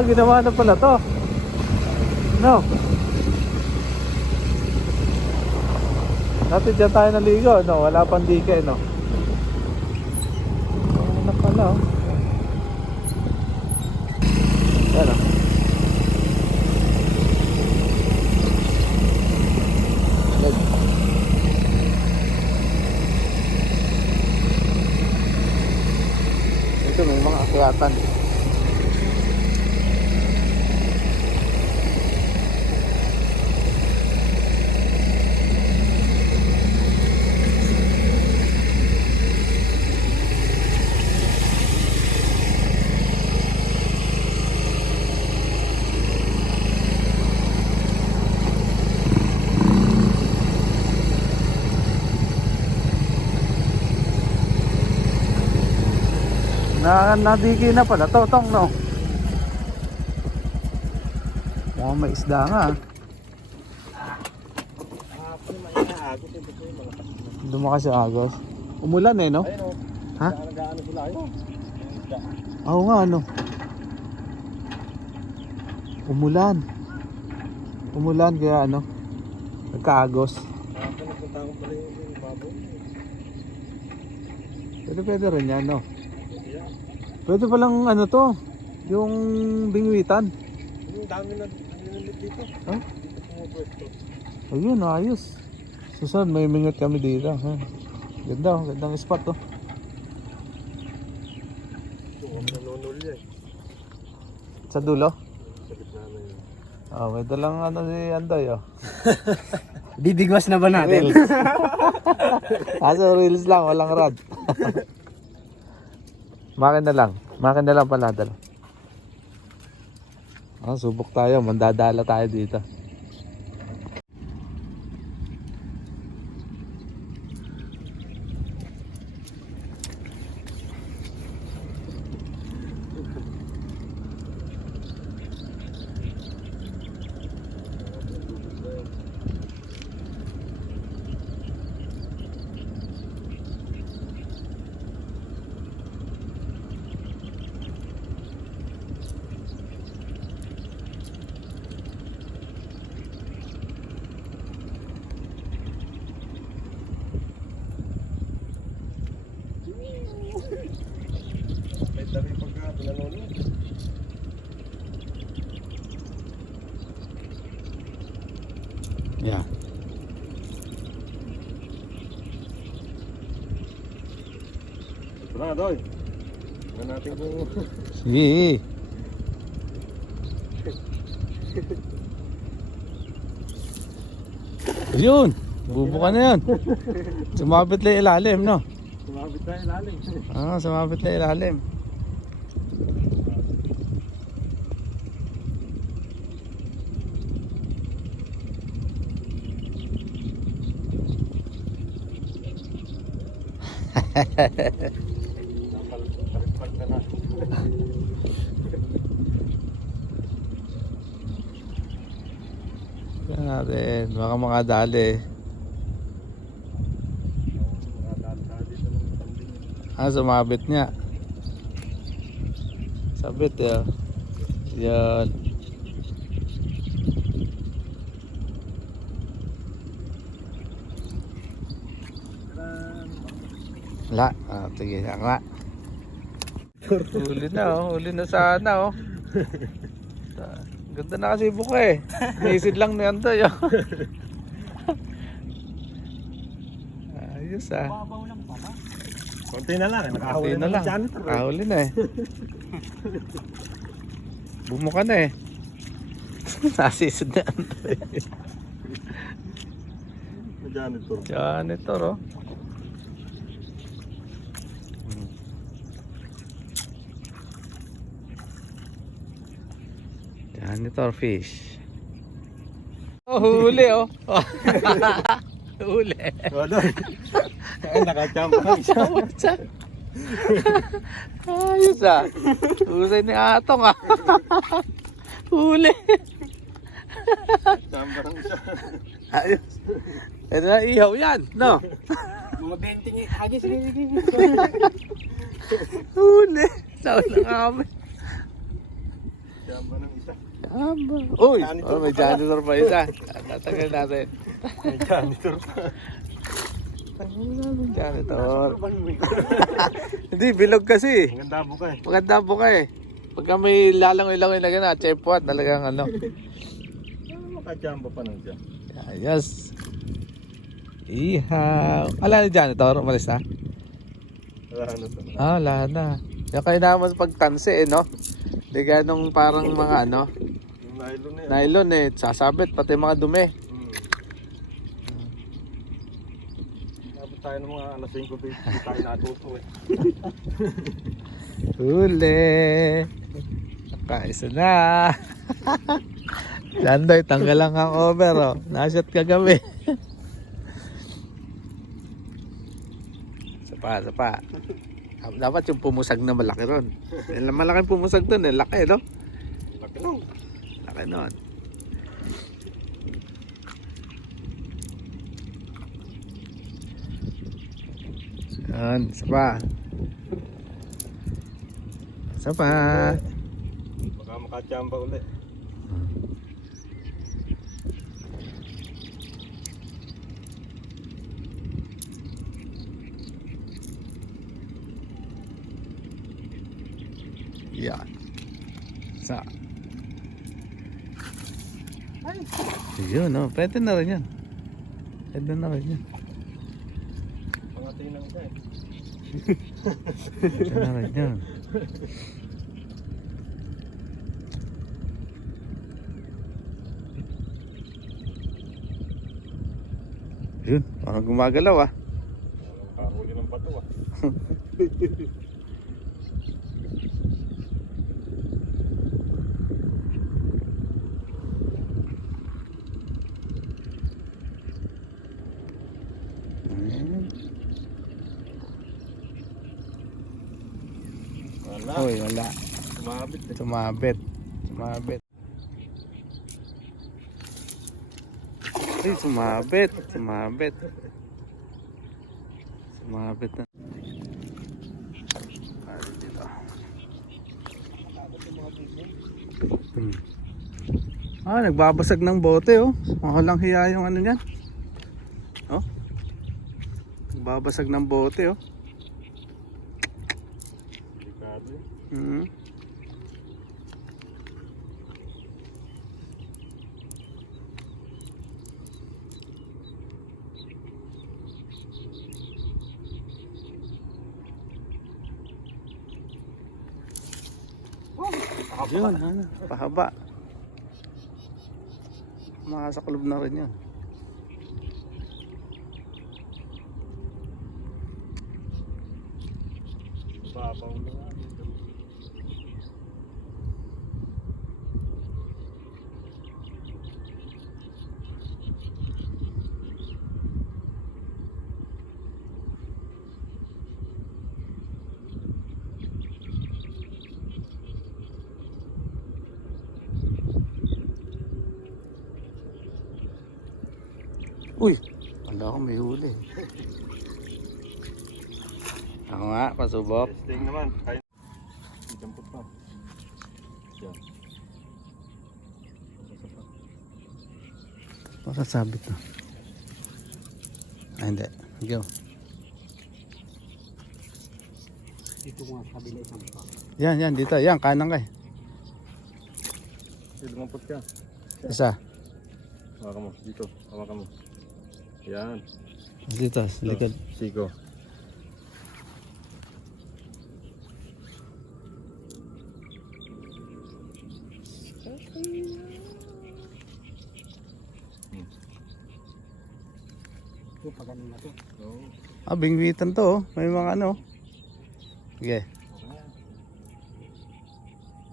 Ginawa na pala to. No. Dati dyan tayo naligo, no? Wala pang dike, no? Ano na pala, oh. Yan, oh. Ito may mga akyatan. Nadiki na pala to, tong, no? Mukhang may isda nga. Dumakas yung agos. Umulan eh, no? Ha? Oo nga, ano? Umulan kaya ano? Nagkaagos. Pwede rin yan, no? Pwede palang ano to, yung bingwitan. Yung dami na nililit dito. Ha? Dito pumupwesto. Ayun, ayos. Susan, may mingot kami dito. Ha? Ganda, gandang spot to. Kung kami nanunuli eh. Sa dulo? Sa gitna na yun. May dalang ano si Andoy, oh. Didigwas na ba natin? Reels lang, walang rod. Makin na lang pala dala. Subok tayo, mandadala tayo dito. May dami pagka pinanunod. Yeah. Ito na, Doy. Tignan natin kung... Sige. Yun, bubuka na yan. Sumabit lang ilalim, no? Sumabit tayo lalim. Sumabit lang ilalim. Napalipag na natin. Tignan natin, baka makadali. Sumabit niya. Sabit, eh. Yan. La, sige lang nga. Huli na sana, oh. Ganda na kasi buka eh. Nisid lang ni Andoy, oh. Ayos, ah. Babaw lang pala. Konti na lang. Konti na lang. Nakahuli na eh. Bumuka na eh. Nasisid na Andoy. Janitor. Janitor, oh. Janitor fish. Huli, oh. Huli. Doy. Ay, nakachamba ka isa. Ayos, ah. Husay ni Atong, ah. Huli. Chamba ng isa. Ayos. Ito na ihaw yan, no? Mga 20 hagis. Huli. Sa ulang kami. Nakachamba ng isa. Aba. Uy! Janitor Oh, may pa pala. janitor pa isa. Tatagal natin. May janitor pa. Tatagal natin janitor. Hindi, bilog kasi. Ang ganda mo ka eh. Maganda po ka eh. Pagka may lalangoy-langoy na gano'n, chef po, talagang ano. Nakachamba pa ng siya. Ayos. Ihaw. Ala ni janitor, umalis na? Wala na sa Wala na. Yung kayo naman pagtansi eh, no? Hindi ganong parang mga ano, yung nylon na yan. nylon eh, sasabit, pati mga dumi. Abot tayo ng mga alas 5 baby. Hindi tayo natuto eh. Huli. Nakaisa na. Landoy, tanggal lang ang over oh. Nashot kagabi. Sapa. Dapat yung pumusag na malaki ron. Yung malaking pumusag dun eh. Laki no? Laki lang. Laki nun. Yan, sapa. Sapa. Baka makachamba ulit. Yan. Sa. Yun, no? Pwede na rin yan. Pwede na rin yan. Pangatay ng isa eh. Pwede na rin yan. Yun, parang gumagalaw ah. Kahuli ng bato ah. Wala. Uy, wala. Sumabit eh. Sumabit. Sumabit. Ay, sumabit. Sumabit. Sumabit na. Ano dito? Nagbabasag ng bote oh. Walang hiya yung ano niyan. Oh. Nagbabasag ng bote oh. Delikado eh. Yun, pahaba. Makasaklob na rin yan. Babaw na nga. Uy, wala akong may huli. Ako nga, pasubok. Testing naman. Kaya. Dampot pa. Yan. Pasasabit na. Hindi. Go. Dito mga kabila isang pa. Yan, dito. Yan, kanang kay. Lumampot ka. Isa. Hawakan mo. Dito. Hawakan mo. Yan. Dito, sa likod. Sigo. Ito pa ganun na to. Oh. Bingwitan to oh. May mga ano. Sige.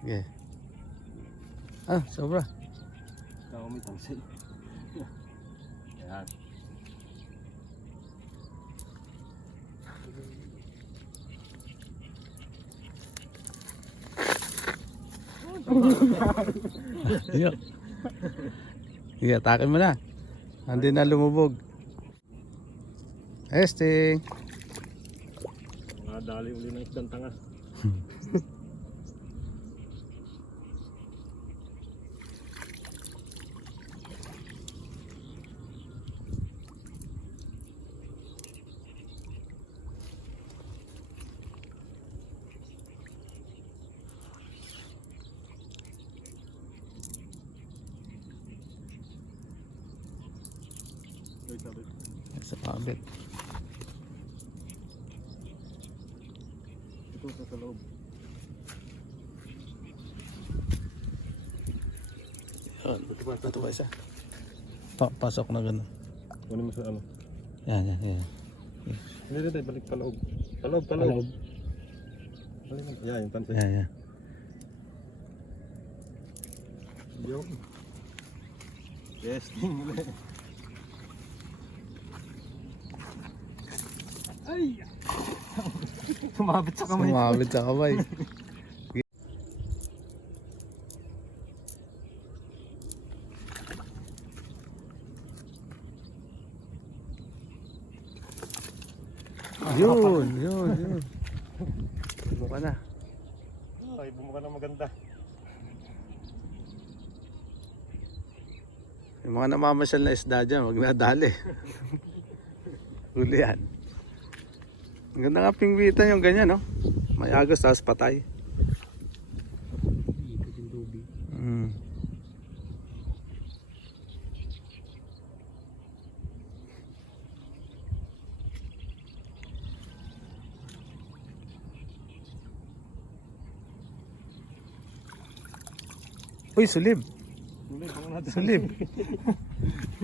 Sige. Sobra. Tao may tangsil. Yan. Iyo. Sige, atakin mo na. Hindi na lumubog. Testing. Mga dali uli ng isdang tanga. sabit. Sa pabit. Ito sa loob. Yun. Ito ba isa? Pasok na gano'n. Kunin mo sa ano. Yan. Hindi, balik pa loob. Paloob. Balik mo. Yan, yung tansi. Yan. Yo. Yes, muli. Ay! Tumabit sa kamay. Sumabit sa kamay. Yun. Buka na. Ay, bumuka na maganda. Yung mga namamasyal na isda dyan, wag nadali. Huli yan. Ang ganda nga pingwitan yung ganyan, no? May agos, tapos patay. Ikot yung tubig. Uy, sulib. Sulibang nadali. Sulib.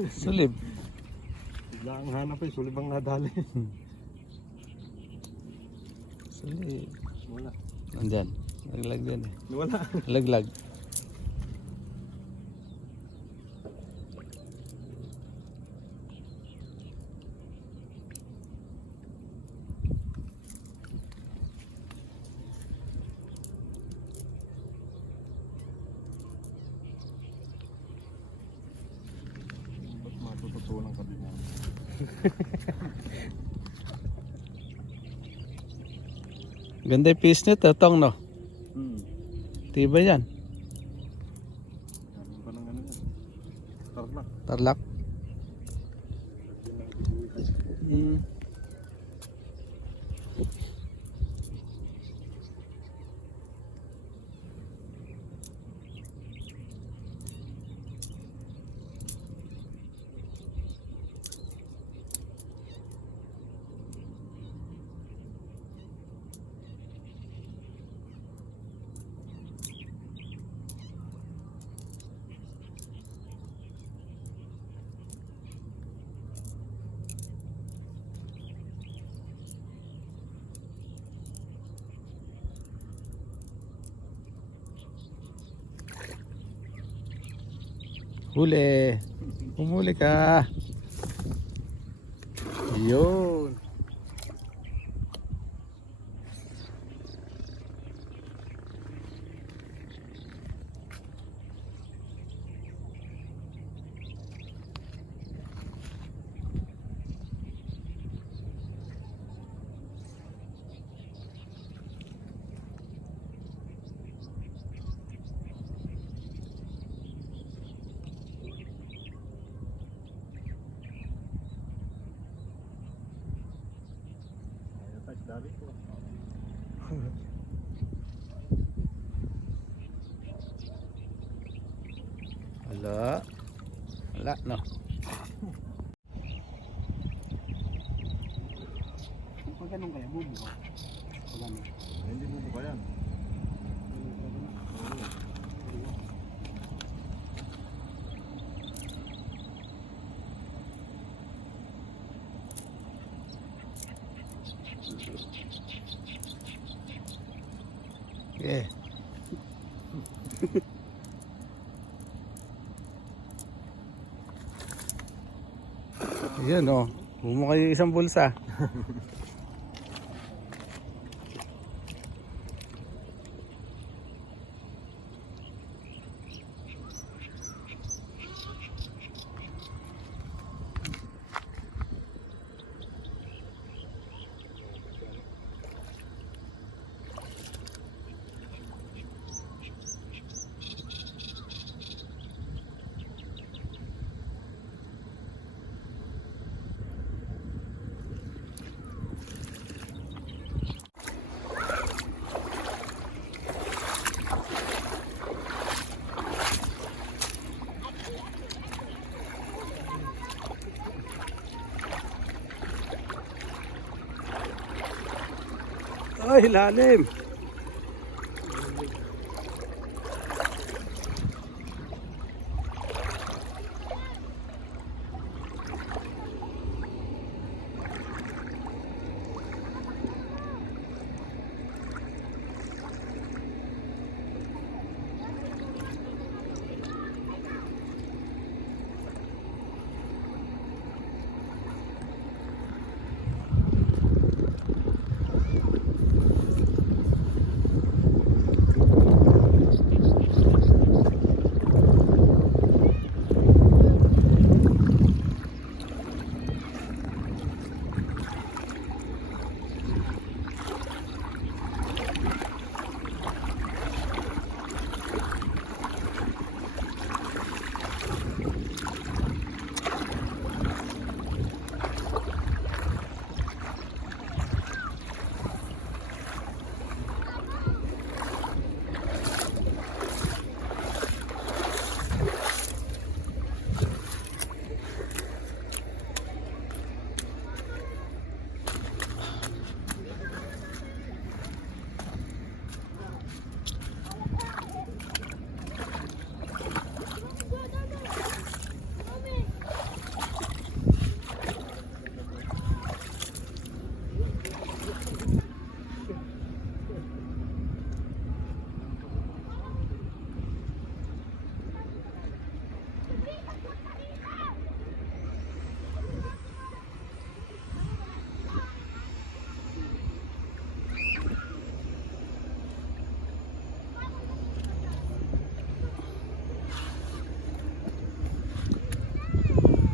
Sulib. Bigla ang hanap eh, sulibang nadali. Sulib. Wala. Nandyan. Laglag din eh. Wala. Laglag. Ba't matututunan ka din yan? Ganda yung piece nito, tong, no? Tiba yan. Meron pa ng ano yan. Tarlac. Tarlac. Huli. Humuli ka. Yun. Dali ko. Wala, no? Pag ganun kaya, bubuka. Pag ganun. Hindi bubuka yan. Yeah. Yan, oh. Bumukha yung isang bulsa. Ay, lalim.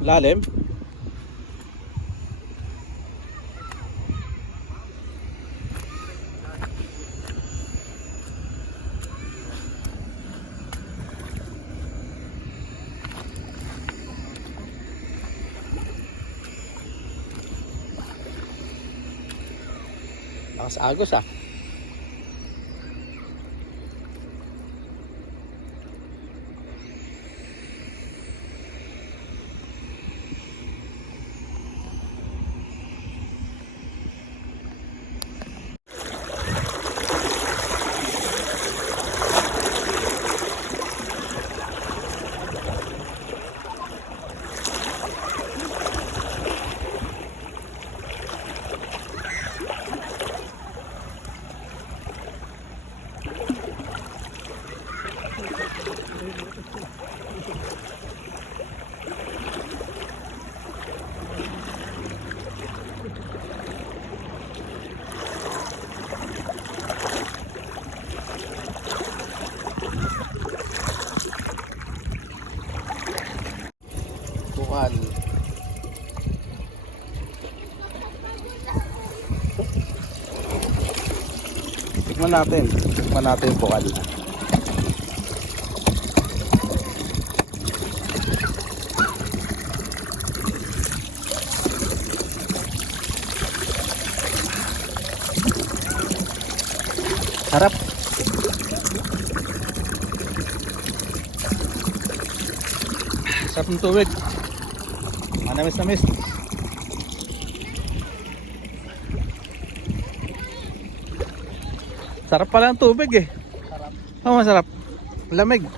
Lalim. Lakas agos ah. Bukal. Tikman natin yung bukal. Sarap. Sarap ng tubig. Manamis-namis. Sarap pala ang tubig eh. Sarap. Oo, masarap. Lamig.